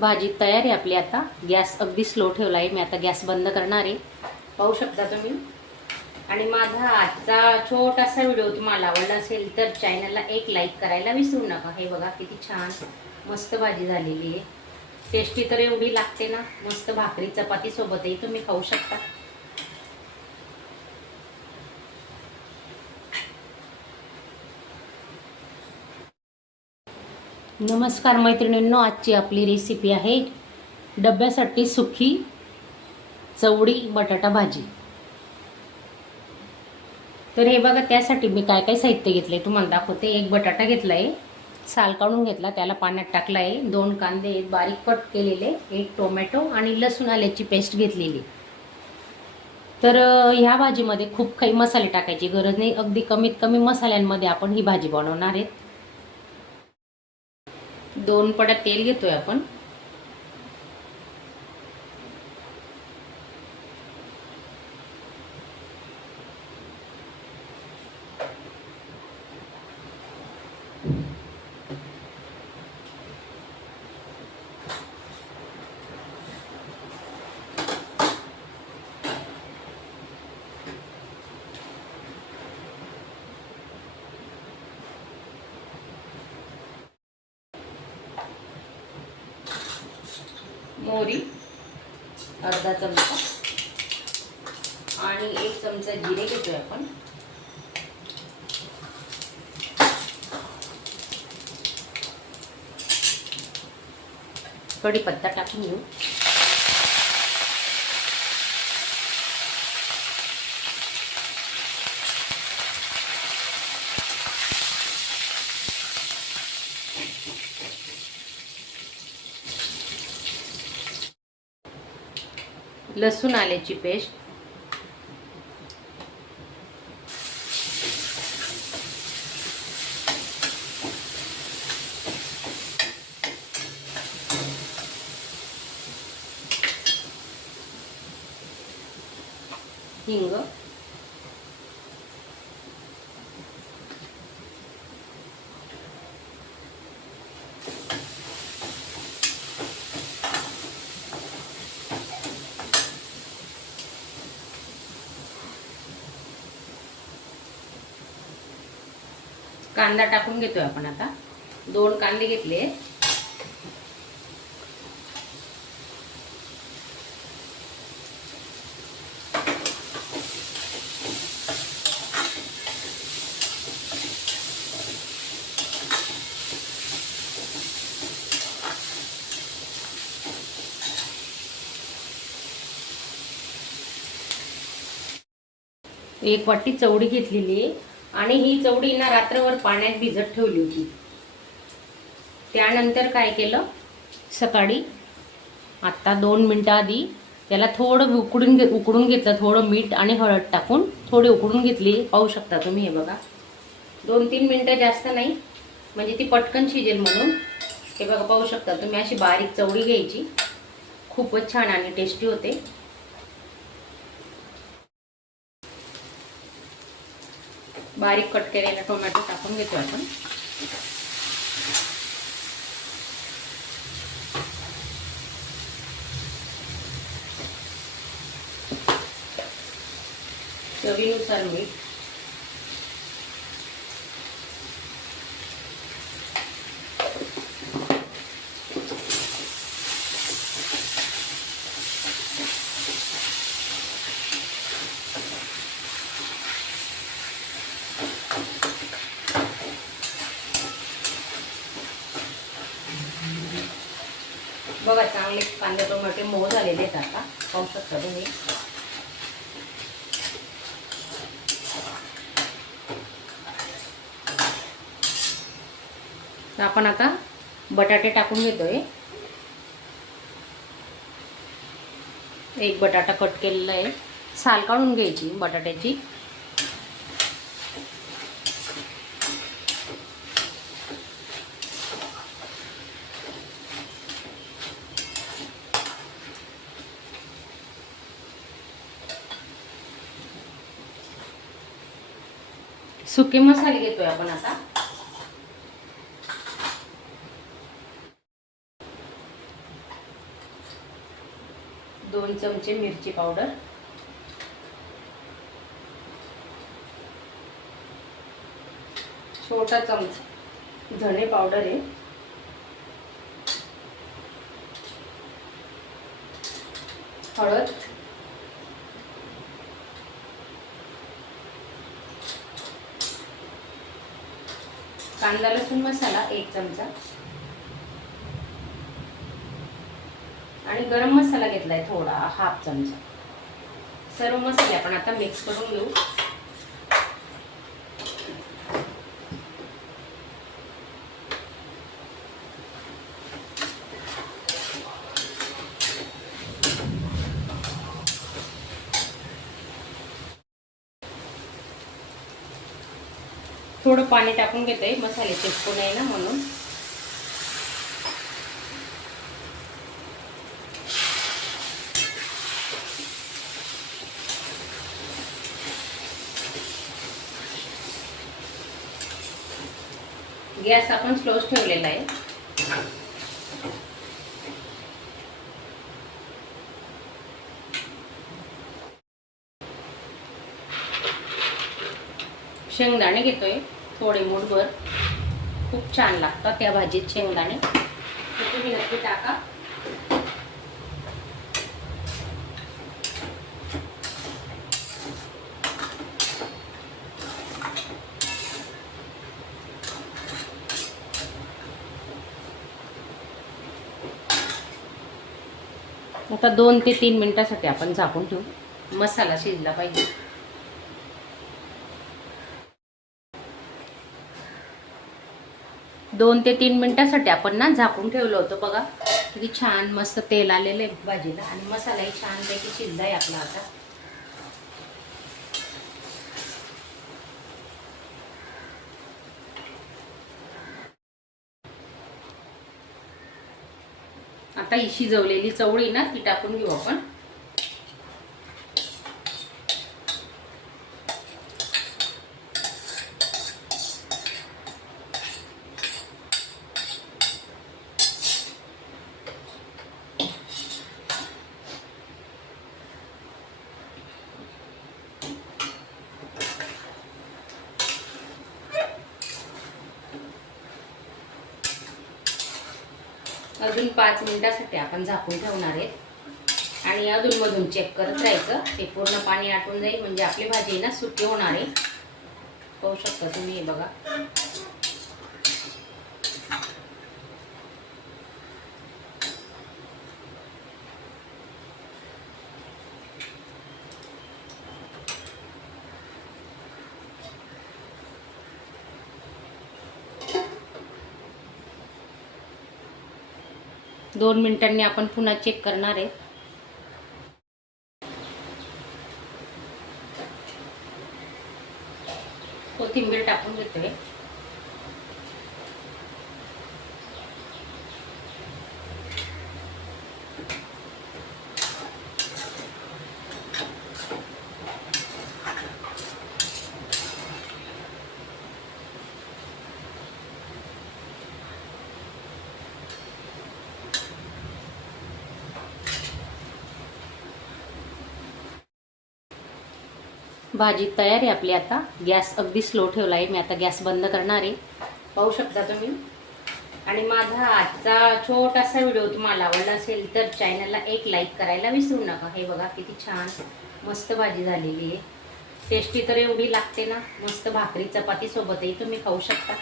भाजी तयार आहे आपली। आता गॅस अगदी स्लो ठेवला आहे मी। आता गॅस बंद करणार आहे, पाहू शकता तुम्ही। आणि माझा आजचा छोटासा व्हिडिओ तुम्हाला आवडला असेल तर चॅनलला एक लाईक करायला विसरू नका। हे बघा किती छान मस्त भाजी झालेली आहे। टेस्टी तर एवढी लागते ना, मस्त भाकरी चपाती सोबतही तुम्ही खाऊ शकता। नमस्कार मैत्रिणींनो, आजची आपली रेसिपी आहे डब्यासाठी सुकी चवडी बटाटा भाजी। तर हे बघा, त्यासाठी मी काय काय साहित्य घेतले तुम्हाला दाखवते। एक बटाटा घेतलाय, साल काढून घेतला, त्याला पाण्यात टाकलाय। 2 कांदे बारीक कट केलेले, एक टोमॅटो आणि लसूण आल्याची पेस्ट घेतलेली। तर ह्या भाजीमध्ये खूप काही मसाले टाकायची गरज नाही, अगदी कमीत कमी मसाल्यांमध्ये आपण ही भाजी बनवणार आहे। 2 पड्या तेल घेतोय आपण। मोहरी अर्धा चमचा आणि 1 चमचा जिरे घेतोय आपण। कढीपत्ता टाकून घेऊ। लसूण आल्याची पेस्ट, हिंग, कांदा टाकून घेतोय आपण। आता 2 कांदे घेतले। एक वाटी चवडी घेतलेली आहे आणि ही चवडी ना रात्रभर पाण्यात भिजत ठेवली होती। त्यानंतर काय केलं, सकाळी आता 2 मिनिटं आधी त्याला थोडं उकडून घेतलं, थोडं मीठ आणि हळद टाकून थोडी उकडून घेतली। पाहू शकता तुम्ही, हे बघा 2-3 मिनिटं, जास्त नाही, म्हणजे ती पटकन शिजेल म्हणून। हे बघा पाहू शकता तुम्ही, अशी बारीक चवडी घ्यायची, खूपच छान आणि टेस्टी होते। बारीक कट केलेला टोमॅटो टाकून घेतो आपण। चवीनुसार मीठ, बघा चांगले कांदे टोमॅटो मऊ झालेले आहेत। आता पाहू शकता तुम्ही। आपण आता बटाटे टाकून घेतोय। एक बटाटा कट केलेला आहे, साल काढून घ्यायची बटाट्याची। सुके मसाले घेतोय आपण आता। 2 चमचे मिरची पावडर, छोटा चमचा धणे पावडर आहे, हळद, कांदा लसूण मसाला 1 चमचा आणि गरम मसाला घेतलाय थोडा 1/2 चमचा. सर्व मसाले आपण आता मिक्स करून घेऊ. थोडं पाणी टाकून घेते, मसाले चिपकू नये ना म्हणून. गॅस आपण स्लोच ठेवलेला आहे. शेंगदाणे घेतोय थोडे मूठभर, खूप छान लागतात त्या भाजीत शेंगदाणे, तुम्ही नक्की टाका. आता 2 ते 3 मिनिटासाठी आपण झाकून ठेवू, मसाला शिजला पाहिजे. 2 ते 3 मिनिटासाठी आपण ना झाकून ठेवलं होतं. बघा किती छान मस्त तेल आलेलं आहे भाजीला आणि मसालाही छानपैकी शिजलाय आपला. आता ही शिजवलेली चवळी ना ती टाकून घेऊ आपण. अजून 5 मिनिटासाठी आपण झाकून ठेवणार आहे आणि अधूनमधून चेक करत राहायचं. ते पूर्ण पाणी आटून जाईल म्हणजे आपली भाजी ना सुकी होणार आहे. पाहू शकता तुम्ही, हे बघा. दोन मिनिटांनी आपण पुन्हा चेक करणार आहे. कोथिंबीर टाकून घेतोय. भाजी तयार आहे आपली. आता गॅस अगदी स्लो ठेवला आहे मी. आता गॅस बंद करणार आहे. पाहू शकता तुम्ही. आणि माझा आजचा छोटासा व्हिडिओ तुम्हाला आवडला असेल तर चॅनलला एक लाईक करायला विसरू नका. हे बघा किती छान मस्त भाजी झालेली आहे. टेस्टी तर एवढी लागते ना, मस्त भाकरी चपाती सोबतही तुम्ही खाऊ शकता.